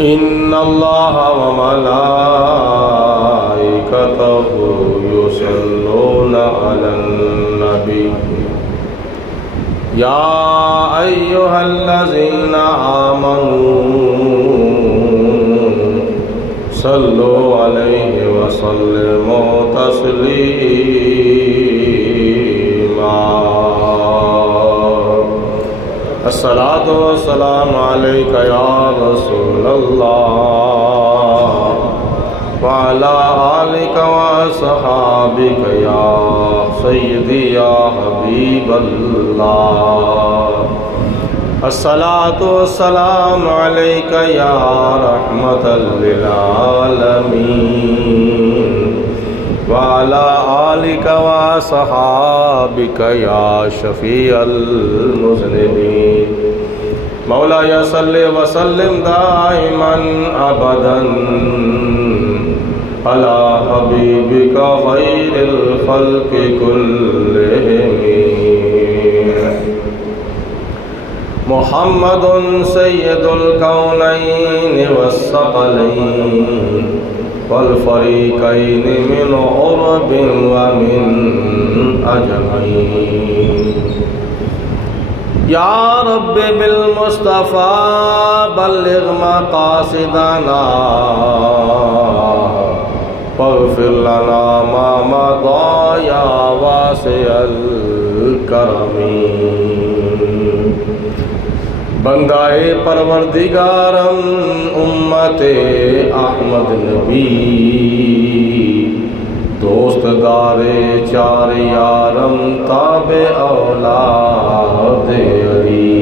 إن الله وملائكته يصلون على النبي يا أيها الذين آمنوا صلوا عليه وسلموا تسليما الصلاة والسلام عليك يا رسول الله وعلى آلك وصحابك يا سيدي يا حبيب الله الصلاة والسلام عليك يا رحمة للعالمين وعلى آلك وصحابك يا شفيع المذنبين مولاي صل وسلم دائما أبدا على حبيبك خير الخلق كلهم محمد سيد الكونين والثقلين والفريقين من عرب ومن عجم يا رب بالمصطفى بلغ مقاصدنا واغفر لنا ما مضى يا واسع الكرم بندائے پروردگارم امت احمد نبی دوست دار چار یارم تابع اولاد علی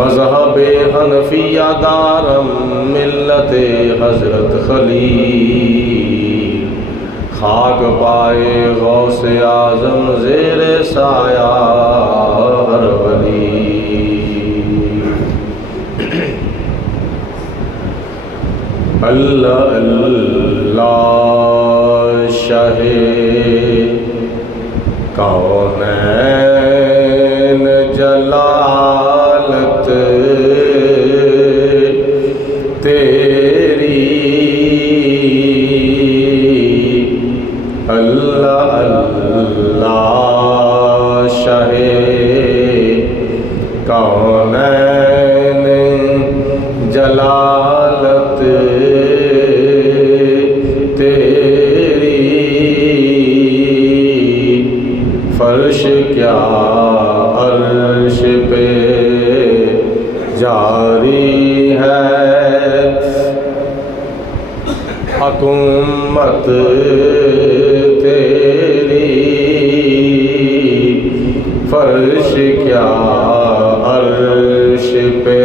مذہب حنفیہ دارم ملت حضرت خلیل خاک پائے غوث اعظم زیر سایہ ہر ولی اللہ اللہ شاہ کونین جلالت تیری اللہ اللہ شاہ کونین جلالت تیری فرش کیا عرش پہ جاری ہے حکومت تیری فرش کیا عرش پہ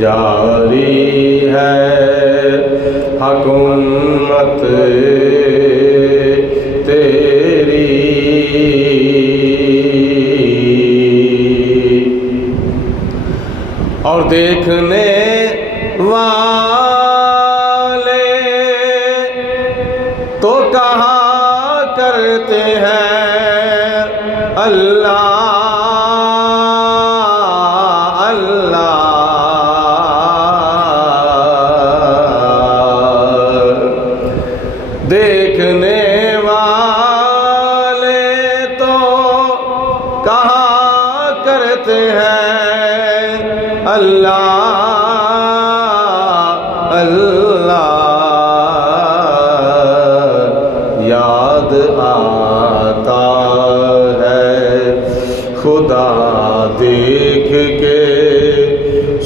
جاری ہے حکومت تیری اور دیکھنے والے تو کہا کرتے ہیں اللہ دیکھنے والے تو کہا کرتے ہیں اللہ اللہ یاد آتا ہے خدا دیکھ کے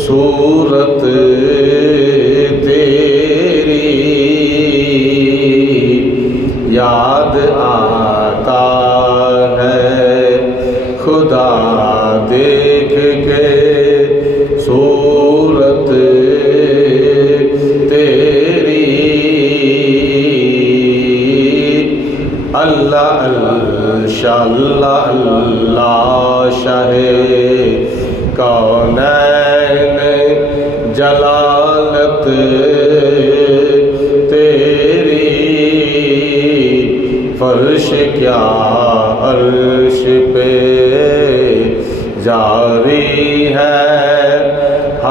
صورت یاد آتا ہے خدا دیکھ کے صورت تیری اللہ اللہ اللہ شاہ کونین جلالت فرش کیا عرش پہ جاری ہے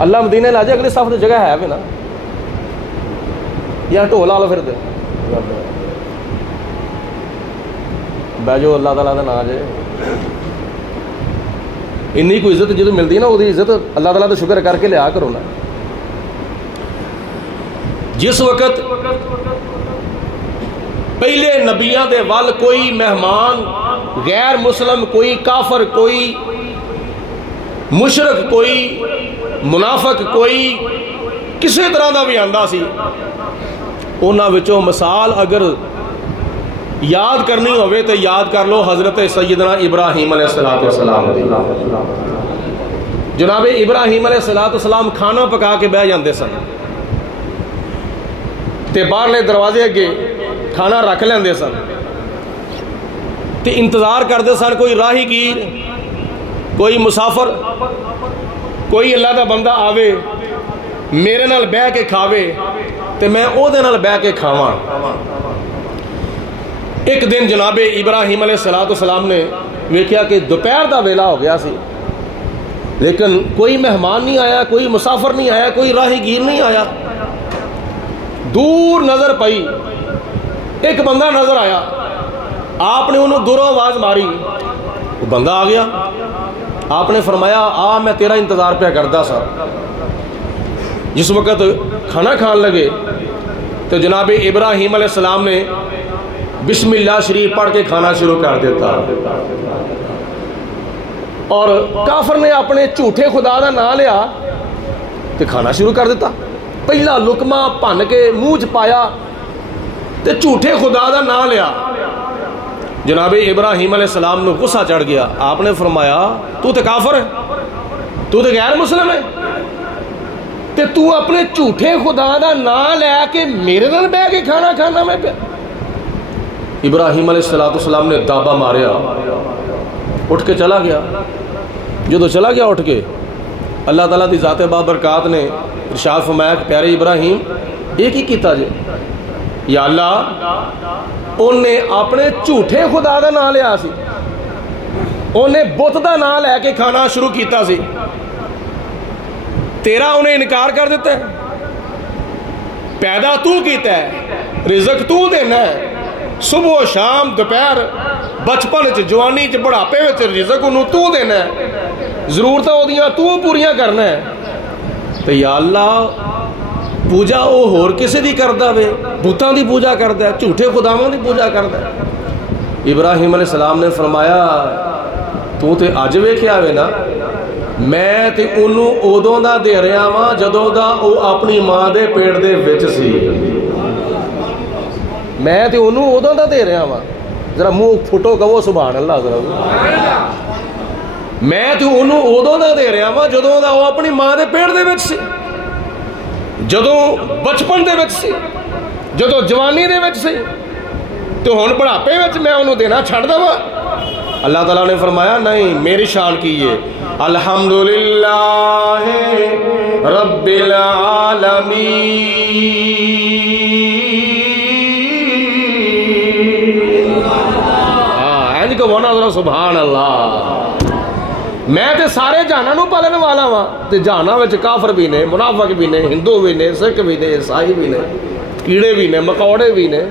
اللہ مدینے لا جائے اگلی صف کی جگہ ہے بھی نا یا ڈھول لا لو پھر بہ جو اللہ تعالیٰ کا نام جائے اینی کوئی عزت جدو ملتی نا وہ عزت اللہ تعالیٰ کا شکر کر کے لیا کرو نا. جس وقت پہلے نبیاں دے ول کوئی مہمان غیر مسلم کوئی کافر کوئی مشرک کوئی منافق کوئی کسی طرح دا بھی آندا سی انہاں وچوں مثال اگر یاد کرنی ہوئے تو یاد کر لو حضرت سیدنا ابراہیم علیہ السلام. جناب ابراہیم علیہ السلام کھانا پکا کے بہ جاندے سن تے باہرلے دروازے اگے کھانا رکھ لیندے سن تے انتظار کرتے سن کوئی راہی گیر کوئی مسافر کوئی اللہ دا بندہ آوے میرے نال بہ کے کھاوے تے میں او دے نال بہ کے کھاواں. ایک دن جناب ابراہیم علیہ السلام نے ویکھیا کہ دوپہر دا ویلا ہو گیا سی لیکن کوئی مہمان نہیں آیا کوئی مسافر نہیں آیا کوئی راہی گیر نہیں آیا. دور نظر پئی ایک بندہ نظر آیا آپ نے انہوں دوروں آواز ماری وہ بندہ آ گیا. آپ نے فرمایا آ میں تیرا انتظار پہ کردا سا. جس وقت کھانا کھان لگے تو جناب ابراہیم علیہ السلام نے بسم اللہ شریف پڑھ کے کھانا شروع کر دیتا اور کافر نے اپنے جھوٹے خدا دا نام لیا تو کھانا شروع کر دیتا. پہلا لقمہ بھن کے منہ چ پایا تے جھوٹے خدا دا نام لیا. جناب ابراہیم علیہ السلام نے غصہ چڑھ گیا. آپ نے فرمایا تو تے کافر ہے تو تے غیر مسلم ہے تے تو اپنے جھوٹے خدا دا نام لے کے میرے نال بیٹھ کے کھانا کھانا میں پیا. ابراہیم علیہ السلام نے دابا ماریا اٹھ کے چلا گیا. جدو چلا گیا اٹھ کے اللہ تعالیٰ دی ذات بابرکات نے ارشاد فرمایا کہ پیارے ابراہیم ایک ہی کیتا جے یا اللہ انہیں اپنے جھوٹے خدا دا نام لیا سی انہیں بت دا نام لے کے کھانا شروع کیتا سی تیرا انہیں انکار کر دیتا ہے. پیدا تو کیتا ہے رزق تو دینا ہے صبح و شام دوپہر بچپن چ جوانی چ بڑھاپے وچ رزق انہوں تو دینا ہے ضرورتاں اودیاں تو پوریاں کرنا ہے. تو یا اللہ پوجا او ہور کسے دی کردا وے بتاں دی پوجا کردا ہے جھوٹے خداواں دی پوجا کردا ہے. ابراہیم علیہ السلام نے فرمایا تو تے اج ویکھیا وے نا میں تے انہوں اودوں دا دے رہا واں جدوں دا او اپنی ماں دے پیٹ دے وچ سی. میں تے انہوں اودوں دا دے رہا واں ذرا منہ پھٹو کہو سبحان اللہ ذرا. میں تے انہوں اودوں دا دے رہا واں جدوں دا او اپنی ماں دے پیٹ دے وچ سی جدوں بچپن دے وچ سی جدوں جوانی دے وچ سی تو ہن بڑھاپے وچ میں انہوں دینا چھڑ دواں. اللہ تعالیٰ نے فرمایا نہیں میری شان کیجئے الحمدللہ رب العالمین. اینج کو بونا ذرا سبحان اللہ. میں تے سارے جہانا نو پالن والا ہاں تے جہانا وچ کافر بھی نے منافق بھی نے ہندو بھی نے سکھ بھی نے عیسائی بھی نے کیڑے بھی نے مکوڑے بھی نے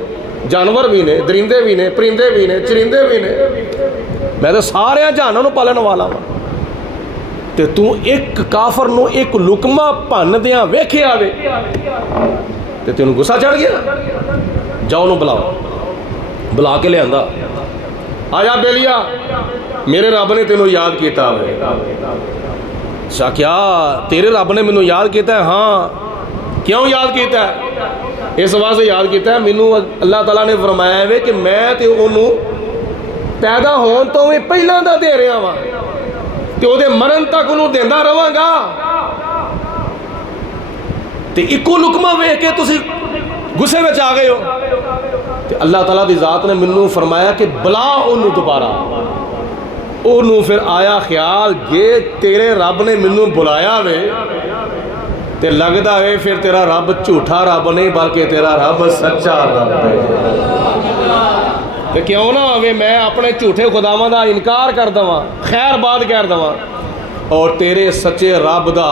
جانور بھی نے درندے بھی نے پرندے بھی نے چرندے بھی نے میں تے سارے جہانا نو پالن والا ہاں تے تو ایک کافر نو ایک لقمہ بھن دیاں ویکھیا وے تے تینوں غصہ چڑھ گیا. جاؤ نو بلاؤ بلا کے لے آندا آیا بیلیا میرے رب نے تینوں یاد کیتا ہے. اچھا کیا تیرے رب نے مینوں یاد کیتا ہے؟ ہاں. کیوں یاد کیتا ہے؟ اس واسطے یاد کیتا ہے مینوں اللہ تعالیٰ نے فرمایا ہے کہ میں تے انہوں پیدا ہون تو میں پہلا دا دے رہا ہاں تے او دے مرن تک انہوں دیندا رہواں گا. تے اکو لقمہ ویکھ کے تسی غصے وچ آ گئے ہو تے اللہ تعالیٰ دی ذات نے منوں فرمایا کہ بلا انہوں دوبارہ. انہوں پھر آیا خیال جے تیرے رب نے منوں بلایا وے تے لگدا ہے پھر تیرا رب جھوٹا رب نہیں بلکہ تیرا رب سچا رب ہے. تے کیوں نہ ہوئے میں اپنے جھوٹے خداواں دا انکار کر دواں خیر بات کر دواں اور تیرے سچے رب دا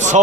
100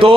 2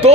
2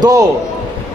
2।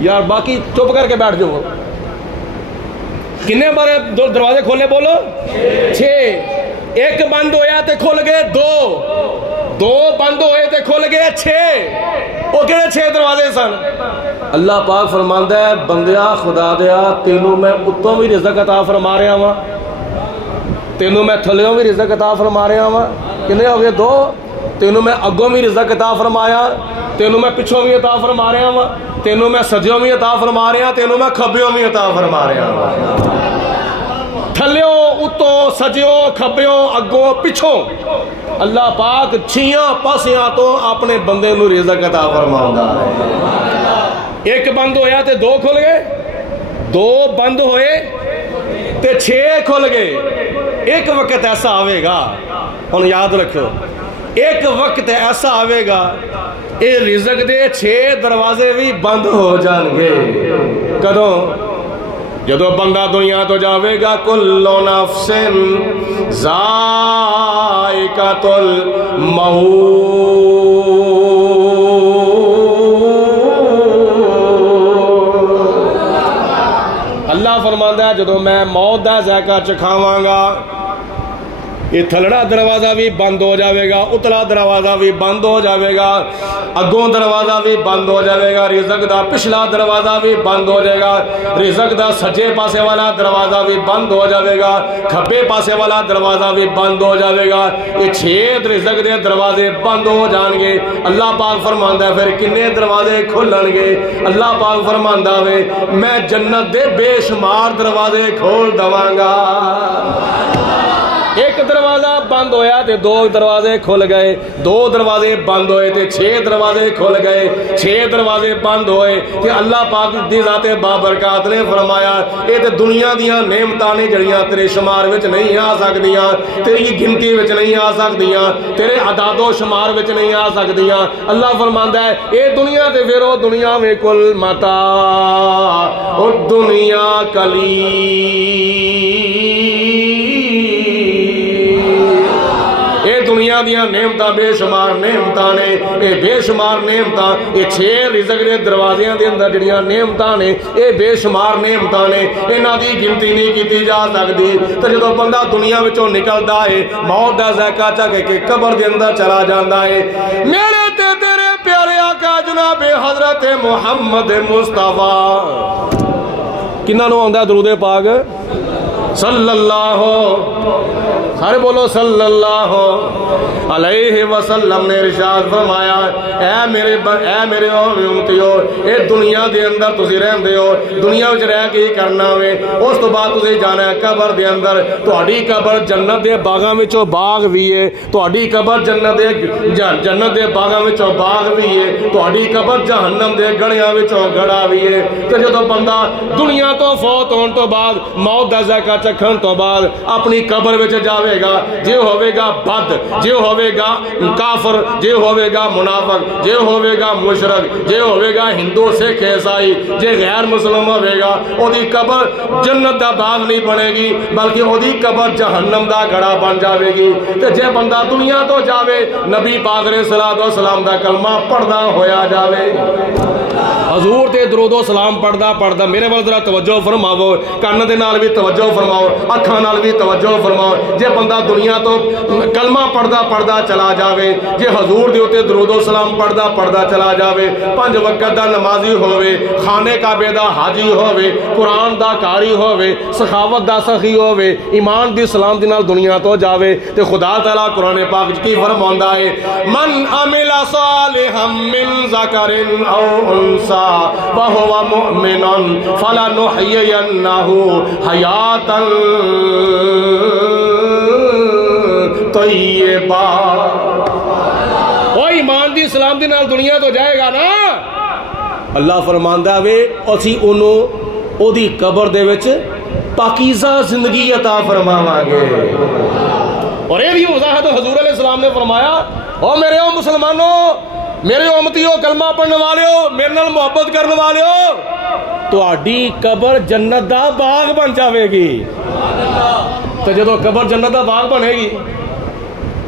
یار باقی چپ کر کے بیٹھ جاؤ. کنے بار دروازے کھولے بولو؟ 6. ایک بند ہویا تے کھل گئے 2. 2 بند ہوئے تے کھل گئے 6. وہ کہڑے 6 دروازے سن؟ اللہ پاک فرماندا ہے بندیا خدا دیا تینوں میں اتوں بھی رزق عطا فرما رہا ہاں، تینوں میں تھلیوں بھی رزق عطا فرما رہا ہاں. کنے ہو گئے 2. تینوں میں اگوں بھی رزق عطا فرمایا، تینوں میں پچھوں بھی عطا فرما رہا ہاں، تینوں میں سجیوں بھی عطا فرما رہا ہاں، تینوں میں کھبیوں بھی عطا فرما رہا ہاں. تھلیوں اتوں سجیوں کھبیوں اگوں پچھوں اللہ پاک 6 پاسیاں تو اپنے بندے نو رزق عطا فرماؤندا ہے. ایک بند ہویا تے 2 کھل گئے، 2 بند ہوئے تے 6 کھل گئے. ایک وقت ایسا آئے گا، ہن یاد رکھو، ایک وقت ایسا آئے گا اے رزق دے 6 دروازے بھی بند ہو جان گے. کدوں؟ جدو بندہ دنیا تو جاوے گا کل نفس ذائقۃ الموت. اللہ فرماندا ہے جدو میں موت دا ذائقہ چکھاواں گا یہ تھلڑا دروازہ بھی بند ہو جاوے گا، اتلا دروازہ بھی بند ہو جاوے گا، اگوں دروازہ بھی بند ہو جاوے گا، رزق دا پچھلا دروازہ بھی بند ہو جائے گا، رزق دا سجے پاسے والا دروازہ بھی بند ہو جاوے گا، کھبے پاسے والا دروازہ بھی بند ہو جاوے گا. یہ 6 رزق دے دروازے بند ہو جان گے. اللہ پاک فرماندا ہے پھر کنے دروازے کھلن گے؟ اللہ پاک فرماندا ہے میں جنت دے بے شمار دروازے کھول دواں گا. ایک دروازہ بند ہویا تے 2 دروازے کھل گئے، 2 دروازے بند ہوئے تے 6 دروازے کھل گئے، 6 دروازے بند ہوئے تے اللہ پاک دی ذات بابرکات نے فرمایا اے تے دنیا دیاں نعمتاں نے جڑیاں تیرے شمار وچ نہیں آ سکدیاں، تیری گنتی وچ نہیں آ سکدیاں، تیرے عداد و شمار وچ نہیں آ سکدیاں. اللہ فرماندا ہے اے دنیا تے پھر او دنیا میں کل متاع او دنیا قلیل. اے دنیا دیاں نعمتاں بے شمار نعمتاں نے، اے بے شمار نعمتاں، اے 6 رزق دے دروازیاں دے اندر جڑیاں نعمتاں نے اے بے شمار نعمتاں نے، انہاں دی گنتی نہیں کیتی جا سکدی. تے جدوں بندہ دنیا وچوں نکلدا ہے موت دا ذائقہ چکھ کے قبر دے اندر چلا جاندا ہے. میرے تے تیرے پیارے آقا جناب حضرت محمد مصطفیٰ کنہاں نوں آندا درود پاک صلی اللہ، سارے بولو صلی اللہ علیہ وسلم نے ارشاد فرمایا اے میرے امتیو اے دنیا دے اندر تسی رہندے ہو، دنیا وچ رہ کے کرنا وے، اس تو بعد تسی جانا ہے قبر دے اندر. تہاڈی قبر جنت دے باغاں وچوں باغ وی ہے، تہاڈی قبر جنت دے باغاں وچوں باغ وی ہے، تہاڈی قبر جہنم دے گڑیاں وچوں گڑا وی ہے. تے جدوں بندہ دنیا تو فوت ہون تو بعد موت دا ذائقہ چکھن تو بعد اپنی قبر وچ جاوے گا، جے ہوے گا بد، جے ہوے گا کافر، جے ہوے گا منافق، جے ہوے گا مشرک، جے ہوے گا ہندو سکھ عیسائی، جے غیر مسلم ہوے گا او دی قبر جنت دا باغ نہیں بنے گی بلکہ او دی قبر جہنم دا گڑا بن جاوے گی. تے جے بندہ دنیا تو جاوے نبی پاک علیہ الصلوۃ والسلام دا کلمہ پڑھدا ہویا جاوے، حضور تے درود و سلام پڑھدا میرے ول ذرا توجہ فرماؤ، کان دے نال بھی توجہ فرماؤ، اکھاں نال بھی توجہ فرماؤ. جے بندہ دنیا تو کلمہ پڑھدا چلا جاوے، جے حضور دے اوتے درود و سلام پڑھدا چلا جاوے، 5 وقت دا نمازی ہووے، خانے کعبے دا حاجی ہووے، قرآن دا قاری ہووے، سخاوت دا سخی ہووے، ایمان دی سلام دی نال دنیا تو جاوے تے خدا تعالیٰ قرآن پاک کی فرماوندا ہے من عمل صالحا من ذکر او انثى وهو مؤمن فلنحيينه حیاتا طیبہ. او ایمان دی اسلام دی نال دنیا تو جائے گا نا، اللہ فرماندا وے اسی اونوں او دی قبر دے وچ پاکیزہ زندگی عطا فرماواں گے. اور یہ بھی وضاحت حضور علیہ السلام نے فرمایا او میرے او مسلمانوں، میرے امتیو کلمہ پڑھنے والےو، میرے نال محبت کرنے والےو، تہاڈی قبر جنت دا باغ بن جاوے گی. تو جدو قبر جنت دا باغ بنے گی،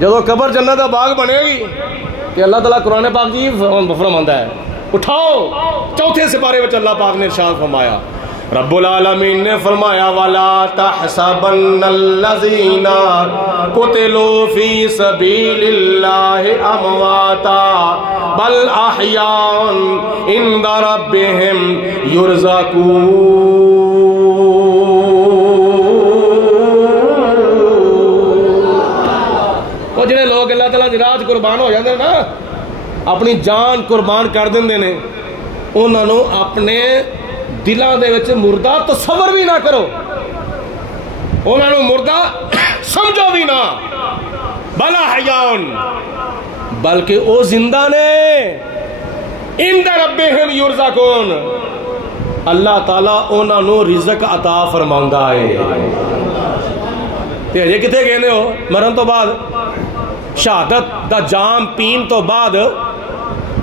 جدو قبر جنت دا باغ بنے گی کہ اللہ تعالیٰ قرآن پاک جی فرماندا ہے اٹھاؤ. چوتھے سپارے میں اللہ پاک نے ارشاد فرمایا, رب العالمین نے فرمایا وَلَا تَحْسَبَنَّ الَّذِينَ قُتِلُوا فِي سَبِيلِ اللَّهِ أَمْوَاتًا بَلْ أَحْيَاءٌ عِندَ رَبِّهِمْ يُرْزَقُونَ. وہ جنہیں لوگ اللہ تعالیٰ دی راہ قربان ہو جاندے نا, اپنی جان قربان کر دیندے نے, انہاں نو اپنے دلاں دے وچ مردہ تصور بھی نہ کرو, انہاں نو مردہ سمجھو بھی نہ. بلا حیاون, بلکہ او زندہ نے. عند ربہم یرزقون, اللہ تعالیٰ انہاں نو رزق عطا فرماوندا ہے. تے ہجے کتے گئے نے ہو مرن تو بعد, شہادت دا جام پین تو بعد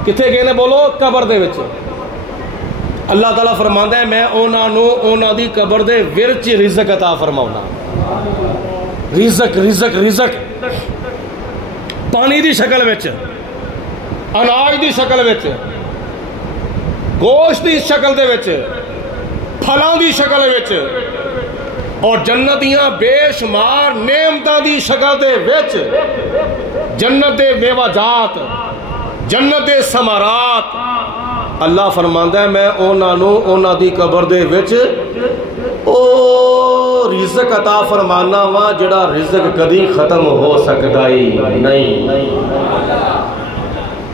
کتے گئے نے بولو؟ قبر دے وچ. اللہ تعالیٰ فرماندا ہے میں اونا دی قبر دے ورچ رزق عطا فرماؤنا. رزق رزق رزق پانی دی شکل وچ, اناج دی شکل وچ, گوشت دی شکل دے وچ, پھلاں دی شکل وچ, اور جنت دیاں بے شمار نعمتاں دی شکل دے وچ. جنت دے میوہ جات, جنت دے ثمرات. اللہ فرماندا ہے میں اونا دی قبر دے وچ او رزق عطا فرمانا وا جڑا رزق کدی ختم ہو سکدا ہی نہیں.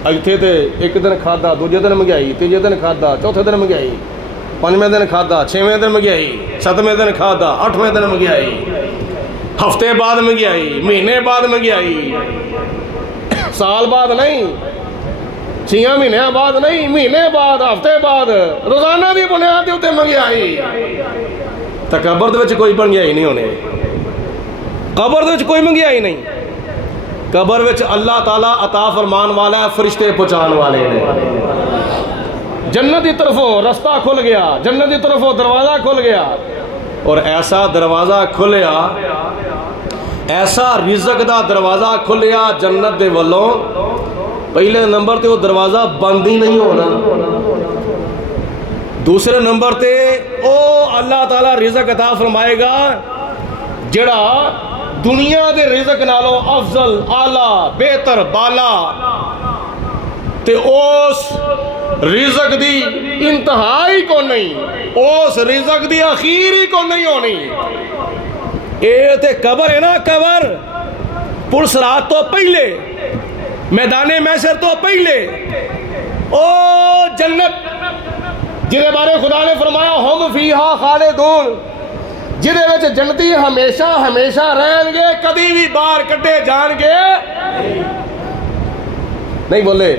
ایتھے تے ایک دن کھادا, دوجے دن مہنگائی, تیجے دن کھادا, چوتھے دن مہنگائی, پنجویں دن کھادا, چھویں دن مہنگائی, ستویں دن کھادا, اٹھویں دن مہنگائی, ہفتے بعد مہنگائی, مہینے بعد مہنگائی, سال بعد نہیں, 6 مہینے بعد نہیں, مہینے بعد, ہفتے بعد, روزانہ دی بنیاد تے مہنگائی. تے قبر دے وچ کوئی مہنگائی نہیں ہونے. قبر دے وچ کوئی مہنگائی نہیں. قبر وچ اللہ تعالیٰ عطا فرمان والا ہے, فرشتے پہنچان والے نے. جنت دی طرفوں رستہ کھل گیا, جنت دی طرفوں دروازہ کھل گیا, اور ایسا دروازہ کھلیا, ایسا رزق دا دروازہ کھلیا جنت دے والوں. پہلے نمبر تے وہ دروازہ بند ہی نہیں ہونا. دوسرے نمبر تے او اللہ تعالیٰ رزق عطا فرمائے گا جڑا دنیا دے رزق نالوں افضل, اعلیٰ, بہتر, بالا. تے اس رزق دی انتہائی کو نہیں, اس رزق دی اخیر ہی کو نہیں ہونی. اے تے قبر ہے نا, قبر پرسرات تو پہلے, میدان محشر تو پہلے. او جنت جنہیں بارے خدا نے فرمایا ہم فیہا خالدون, جنہیں وچ جنتی ہمیشہ ہمیشہ رہیں گے, کدی بھی باہر کٹے جان گے نہیں. بولے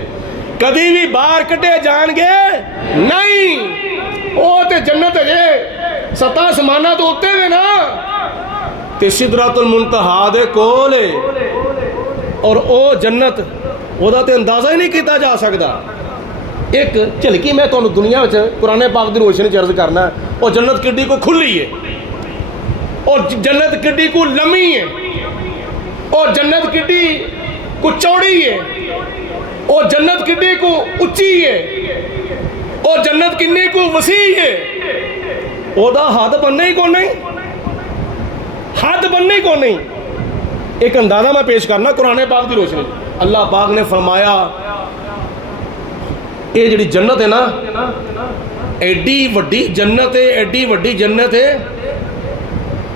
کدی بھی باہر کٹے جان گے نہیں. او تے جنت ہے 7 آسمانہ تو اتے ہوئے نا, تے سدرۃ المنتہا دے کولے. اور او جنت او دا تے اندازہ ہی نہیں کیتا جا سکتا. ایک جھلکی میں تو دنیا وچ قرآن پاک دی روشنی چ عرض کرنا, او جنت کڈی کو کھلی ہے, اور جنت کڈی کو لمبی ہے, اور جنت کڈی کو چوڑی ہے, اور جنت کڈی کو اچھی ہے, اور جنت کنی کو وسیع ہے. او دا حد بننے ہی کو نہیں, حد بننے ہی کو نہیں. ایک اندازہ میں پیش کرنا قرآن پاک دی روشنی. اللہ پاک نے فرمایا اے جڑی جنت ہے نا, ایڈی وڈی جنت ہے, ایڈی وڈی جنت ہے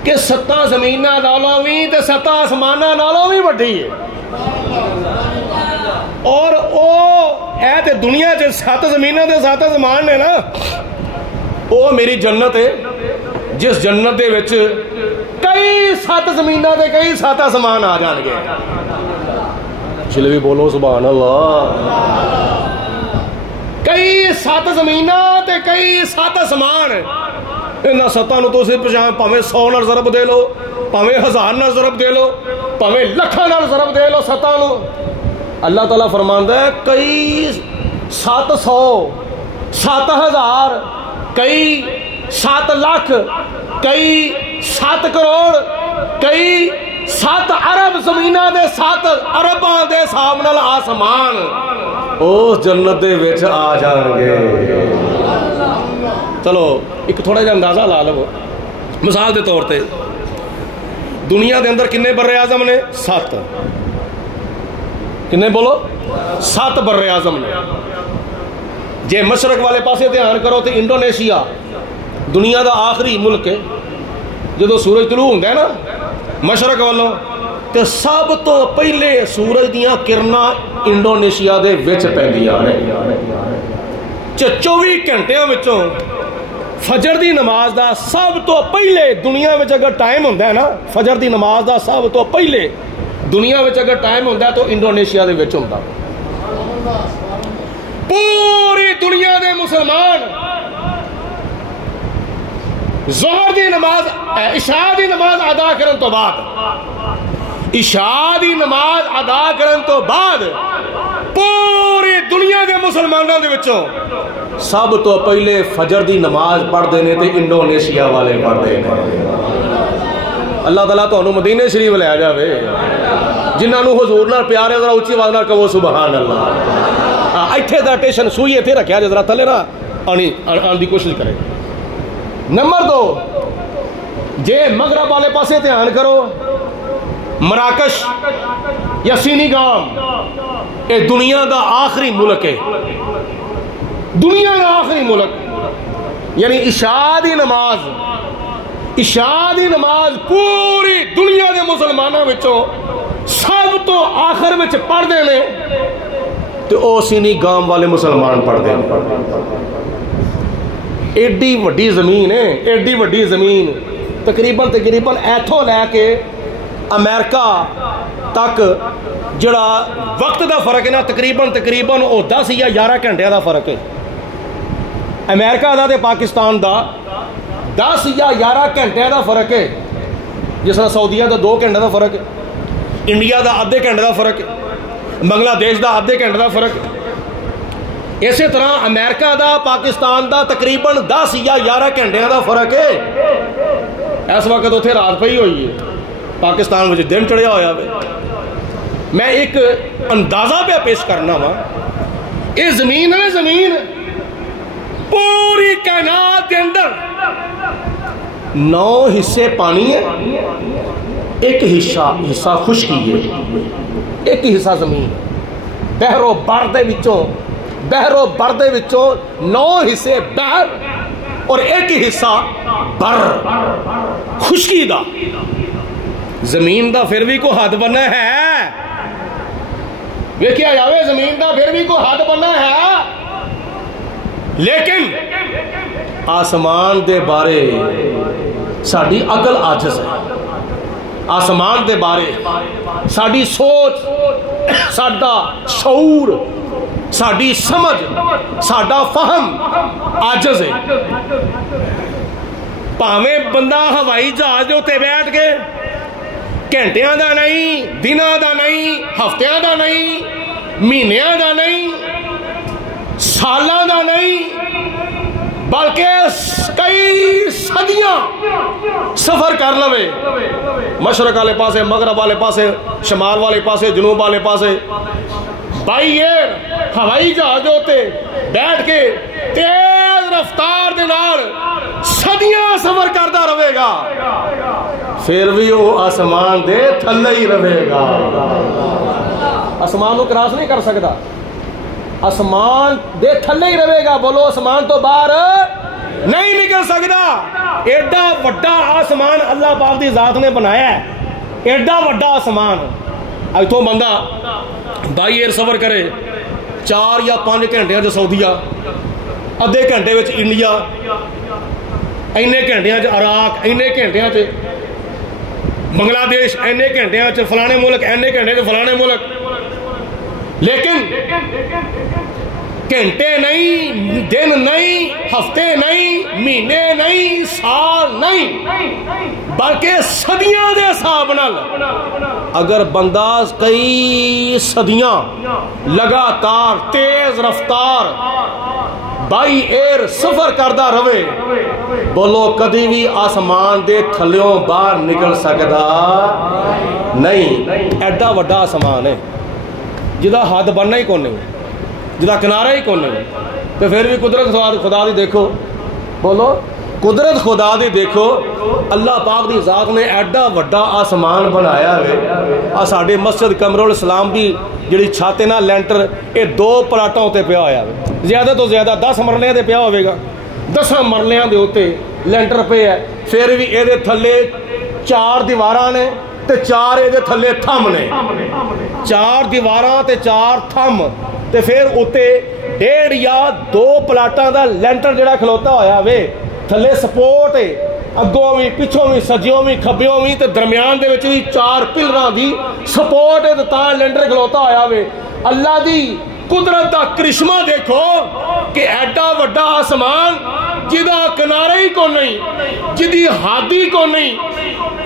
کہ 7 زمیناں نالوں بھی تے 7 آسماناں نالوں بھی وڈی ہے. اور او اے تے دنیا چ 7 زمیناں تے 7 آسمان نے نا, او میری جنت ہے جس جنت دے وچ کئی 7 زمیناں تے کئی 7 آسمان آ جان گے. چلے بھی بولو سبحان اللہ. کئی 7 زمیناں تے کئی 7 آسمان. انہاں 7 نو تسی پچھان پاویں 100 نال ضرب دے لو, پاویں 1000 نال ضرب دے لو, پاویں لکھاں نال ضرب دے لو 7 نو. اللہ تعالیٰ فرماندا ہے کئی 700, 7000, کئی 7 لاکھ, کئی 7 کروڑ, کئی 7 ارب زمیناں دے 7 ارباں دے حساب نال آسمان. اس جنت دے وچ آ جان گے۔ چلو ایک تھوڑا جہا اندازہ لا لو، مثال دے طور تے دنیا دے اندر کنے بر اعظم نے؟ 7۔ کنے بولو؟ 7 بر اعظم نے۔ جے مشرق والے پاسے دھیان کرو تو انڈونیشیا دنیا دا آخری ملک ہے۔ جدو سورج طلوع ہوندا ہے نا مشرق والوں تے سب تو پہلے سورج دیاں کرنا انڈونیشیا دے وچ پیندیاں نے۔ 24 گھنٹیاں وچوں فجر دی نماز دا سب تو پہلے دنیا وچ اگر ٹائم ہوندا ہے نا، فجر دی نماز دا سب تو پہلے دنیا وچ اگر ٹائم ہوندا ہے تو انڈونیشیا دے وچ ہوندا۔ پوری دنیا دے مسلمان ظہر دی نماز عشاء دی نماز ادا کرن تو بعد، عشاء دی نماز ادا کرن تو بعد پوری دنیا دے مسلمانوں دے وچوں سب تو پہلے فجر دی نماز پڑھتے ہیں تے انڈونیشیا والے پڑھتے ہیں۔ اللہ تعالیٰ تو مدینے شریف لے جاوے، جنہاں نو حضور نال پیار ہے ذرا اچھی آواز نال کہو سبحان اللہ۔ ایتھے دا ٹیشن سوئی ایتھے رکھیا جے ذرا تھلے نا آن دی کوشش کرے۔ نمبر 2 جے مغرب والے پاسے دھیان کرو، مراکش یا سینیگام اے دنیا دا آخری ملک ہے، دنیا دا آخری ملک۔ یعنی عشاء دی نماز پوری دنیا دے مسلمانوں وچوں سب تو آخر وچ پڑھدے نے تے او سینیگام والے مسلمان پڑھدے ہیں۔ ایڈی وڈی زمین ہے، ایڈی وڈی زمین تقریباً ایتھوں لے کے امریکہ تک جڑا وقت دا فرق ہے نا تقریباً او 10 یا 11 گھنٹے دا فرق ہے۔ امریکہ دا تے پاکستان دا 10 یا 11 گھنٹے دا فرق ہے، جس طرح سعودیہ دا 2 گھنٹے دا فرق ہے، انڈیا دا آدھے گھنٹے دا فرق ہے، بنگلہ دیش دا آدھے گھنٹے دا فرق ہے۔ اسی طرح امریکہ دا پاکستان دا تقریباً 10 یا 11 گھنٹے دا فرق ہے۔ اس وقت اتنے رات پئی ہوئی ہے، پاکستان میں دن چڑھیا ہوا ہے۔ میں ایک اندازہ پہ پیش کرنا وا، یہ زمین ہے، زمین پوری کائنات کے اندر 9 حصے پانی ہے، ایک حصہ خشکی ہے، ایک حصہ زمین۔ بحر و بر دے وچوں 9 حصے بحر اور ایک حصہ بر خشکی دا۔ زمین دا پھر بھی کوئی حد بننا ہے، ویکھیا جاوے زمین دا پھر بھی کوئی حد بننا ہے، لیکن آسمان دے بارے ساڈی عقل عاجز ہے۔ آسمان دے بارے ساڈی سوچ، ساڈا شعور، ساڈی سمجھ، ساڈا فہم عاجز ہے۔ پاویں بندہ ہوائی جہاز دے اوتے بیٹھ کے گھنٹیاں دا نہیں، دناں دا نہیں، ہفتیاں دا نہیں، مہینیاں دا نہیں، سالاں دا نہیں، بلکہ کئی صدیاں سفر کر لوے، مشرق والے پاسے، مغرب والے پاسے، شمال والے پاسے، جنوب والے پاسے، بائی ایئر ہوائی جہاز ہوتے بیٹھ کے تیز رفتار دے نال صدیاں سفر کرتا رہے گا، پھر بھی وہ آسمان دے تھلے ہی رہے گا۔ آسمان کو کراس نہیں کر سکتا، آسمان دے تھلے ہی رہے گا۔ بولو آسمان تو باہر نہیں نکل سکتا۔ ایڈا وڈا آسمان اللہ پاک دی ذات نے بنایا ہے، ایڈا وڈا آسمان۔ ایتھوں بندہ بائی ایئر سفر کرے 4 یا 5 گھنٹے جو سعودیہ، ادھے گھنٹے وچ انڈیا، اینے گھنٹے عراق، اینے گھنٹے بنگلہ دیش، اینے گھنٹے فلانے ملک، اینے گھنٹے فلانے ملک، لیکن گھنٹے نہیں، دن نہیں، ہفتے نہیں، مہینے نہیں، سال نہیں، بلکہ صدیاں دے حساب نال اگر بندہ کئی صدیاں لگاتار تیز رفتار بائی ایئر سفر کردا رہے، بولو کدی بھی آسمان دے تھلیوں باہر نکل سکدا نہیں۔ ایڈا وڈا آسمان ہے جدا حد بننا ہی کون نہیں۔ جدا کنارا ہی کون نہیں. تو پھر بھی قدرت خدا دی دیکھو, بولو قدرت خدا دی دیکھو. اللہ پاک دی ذات نے ایڈا وڈا آسمان بنایا ہے. ساڈے مسجد قمر الاسلام دی جڑی چھت ہے نا, لینٹر, یہ 2 پلاٹاں تے پیا ہوا ہے. زیادہ تو زیادہ 10 مرلیاں تے پیا ہوئے گا. 10 مرلیاں دے اوتے لینٹر پہ ہے. پھر بھی یہ تھلے 4 دیواراں نے تے 4 یہ تھلے تھم نے. 4 دیواراں تے 4 تھم, تے پھر اتنے 1.5 یا 2 پلاٹاں دا لینٹر جڑا کھلوتا ہویا وے. تھلے سپورٹ ہے, اگوں بھی پچھوں بھی سجیوں بھی کھبیوں بھی, تے درمیان دے وچ بھی 4 پلراں دی سپورٹ ہے, تے تاں لینٹر کھلوتا ہویا وے. اللہ دی قدرت دا کرشمہ دیکھو کہ ایڈا وڈا آسمان جدا کنارے ہی کو نہیں, جدی حادی کو نہیں,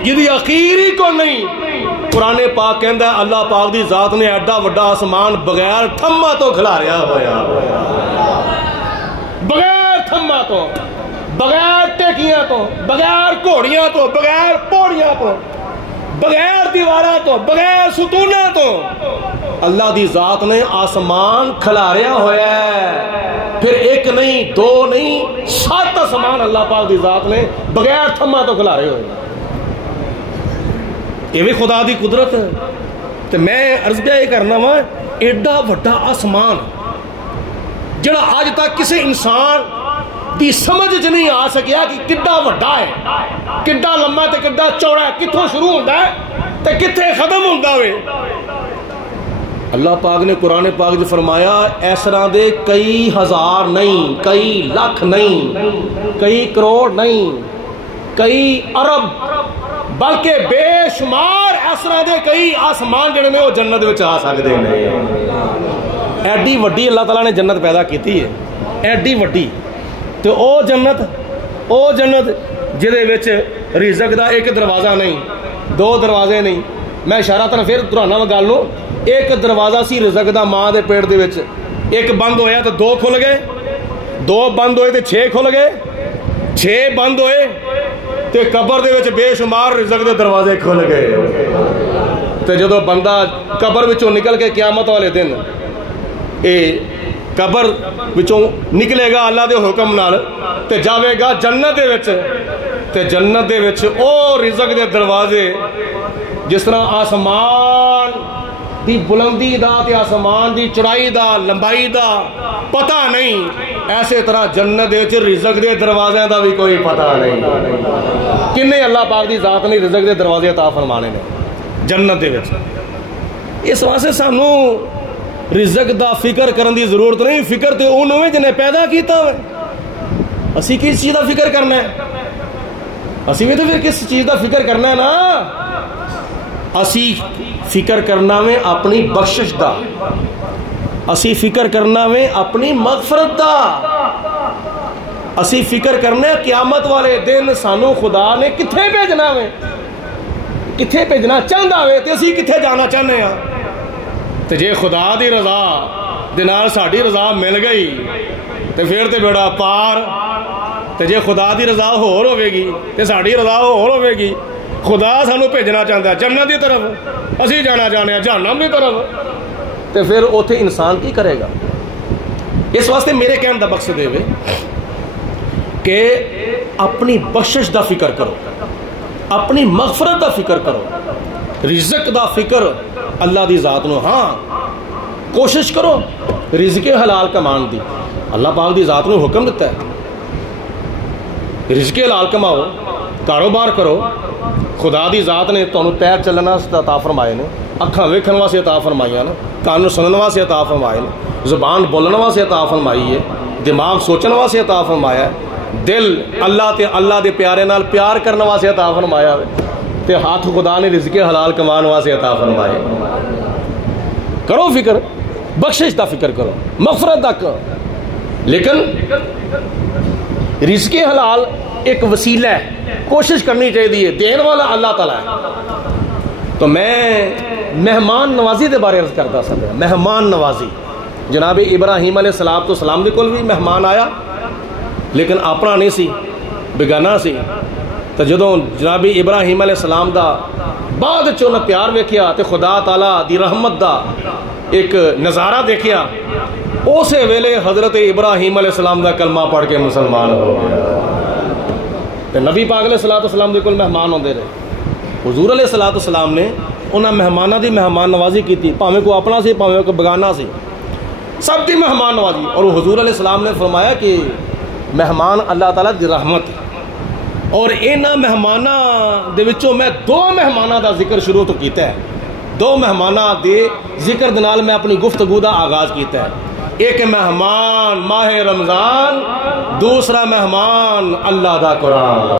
جدی اخیر ہی کو نہیں. قرآن پاک کہندا ہے اللہ پاک دی ذات نے ایڈا وڈا آسمان بغیر تھما تو کھلاریا ہویا, بغیر تھما تو, بغیر ٹیکیاں تو, بغیر گھوڑیاں تو, بغیر پوڑیاں تو, بغیر دیواراں تو, بغیر ستوناں تو اللہ دی ذات نے آسمان کھلاریا ہویا ہے. پھر 1 نہیں 2 نہیں 7 آسمان اللہ پاک دی ذات نے بغیر تھما تو کھلارے ہوئے. یہ بھی خدا دی قدرت ہے. تو میں عرض کیا یہ کرنا وا, ایڈا وڈا آسمان جڑا آج تک کسی انسان دی سمجھ چ نہیں آ سکیا کہ کڈا وڈا ہے, کڈا لمبا تے کڈا چوڑا ہے, کتھوں شروع ہوتا ہے تے کتھے ختم ہوتا ہے. اللہ پاک نے قرآن پاک جو فرمایا, اس طرح دے کئی ہزار نہیں, کئی لاکھ نہیں, کئی کروڑ نہیں, کئی ارب, بلکہ بے شمار اس طرح دے کئی آسمان جڑے نے وہ جنت وچ آ سکتے ہیں. ایڈی وڈی اللہ تعالیٰ نے جنت پیدا کیتی ہے, ایڈی وڈی. تو او جنت جدے وچ رزق دا 1 دروازہ نہیں, 2 دروازے نہیں. میں اشارہ تن پھر دہرانا وا گل نو. 1 دروازہ سی رزق دا ماں دے پیٹ دے وچ, 1 بند ہویا تو 2 کھل گئے, 2 بند ہوئے تو 6 کھل گئے, 6 بند ہوئے تو قبر دے وچ بے شمار رزق دے دروازے کھل گئے. تو جدو بندہ قبر وچوں نکل کے قیامت والے دن اے قبر وچوں نکلے گا اللہ دے حکم نال تے جاوے گا جنت دے وچ. تے جنت دے وچ او رزق دے دروازے جس طرح آسمان دی بلندی دا تے آسمان دی چڑائی دا لمبائی دا پتہ نہیں, ایسے طرح جنت دے وچ رزق دے دروازے دا بھی کوئی پتہ نہیں. کنے اللہ پاک دی ذات نے رزق دے دروازے عطا فرمانے نے جنت دے وچ. اس واسطے سانو رزق دا فکر کرن دی ضرورت نہیں. فکر تے انہوں نے جنہیں پیدا کیتا ہوئے. اسی کس چیز دا فکر کرنا ہے؟ اسی بھی تو پھر کس چیز دا فکر کرنا ہے نا. اسی فکر کرنا میں اپنی بخشش دا, اسی فکر کرنا میں اپنی مغفرت دا, اسی فکر کرنا ہے قیامت والے دن سانو خدا نے کتھے بھیجنا ہے, کتھے بھیجنا چاہتا ہے, تے اسی کتھے جانا چاہنے ہیں. تے جے خدا دی رضا دے نال ساڈی رضا مل گئی تے پھر تے بیڑا پار. تے جے خدا دی رضا ہور ہوے گی تے ساڈی رضا ہور ہوے گی. خدا سانو بھیجنا چاہتا ہے جنت دی طرف, اسی جانا چاہنے ہیں جہنم دی طرف. تے پھر اوتھے انسان کی کرے گا؟ اس واسطے میرے کہنے دا مقصد ہے کہ اپنی بخشش دا فکر کرو, اپنی مغفرت دا فکر کرو, رزق دا فکر اللہ دی ذات نو. ہاں کوشش کرو رزق حلال کمان دی. اللہ پاک دی ذات نو حکم دیتا ہے رزق حلال کماؤ, کاروبار کرو. خدا دی ذات نے تانوں پیر چلن واسطے عطا فرمائے نے, اکھاں ویکھن واسطے عطا فرمائیاں نے, کان سنن واسطے عطا فرمائے نے, زبان بولن واسطے عطا فرمائی ہے, دماغ سوچن واسطے عطا فرمایا ہے, دل اللہ دے پیارے نال پیار کرن واسطے عطا فرمایا ہے, تے ہاتھ خدا نے رزق حلال کمان واسطے عطا فرمائے. کرو فکر, بخشش دا فکر کرو, مغفرت دا کرو. لیکن رزق حلال ایک وسیلہ ہے, کوشش کرنی چاہیے, دین والا اللہ تعالیٰ ہے. تو میں مہمان نوازی دے بارے عرض کرتا سا. مہمان نوازی, جناب ابراہیم علیہ السلام دے کول بھی مہمان آیا لیکن اپنا نہیں سی, بیگانہ سی. تو جدوں جناب ابراہیم علیہ السلام دا بعد چوں پیار ویکھیا تے خدا تعالیٰ دی رحمت دا ایک نظارہ دیکھیا، اسے ویلے حضرت ابراہیم علیہ السلام دا کلمہ پڑھ کے مسلمان ہو گیا۔ تے نبی پاک علیہ السلام دے کول مہمان ہوندے رہے، حضور علیہ السلام نے انہاں مہماناں دی مہمان نوازی کیتی، پاویں کوئی اپنا سی پاویں کوئی بگانا سی، سب دی مہمان نوازی۔ اور حضور علیہ السلام نے فرمایا کہ مہمان اللہ تعالیٰ دی رحمت، اور انہاں مہماناں دے وچوں میں دو مہماناں دا ذکر شروع تو کیتا ہے، دو مہماناں دے ذکر دے نال میں اپنی گفتگو دا آغاز کیتا ہے۔ ایک مہمان ماہ رمضان، دوسرا مہمان اللہ دا قرآن۔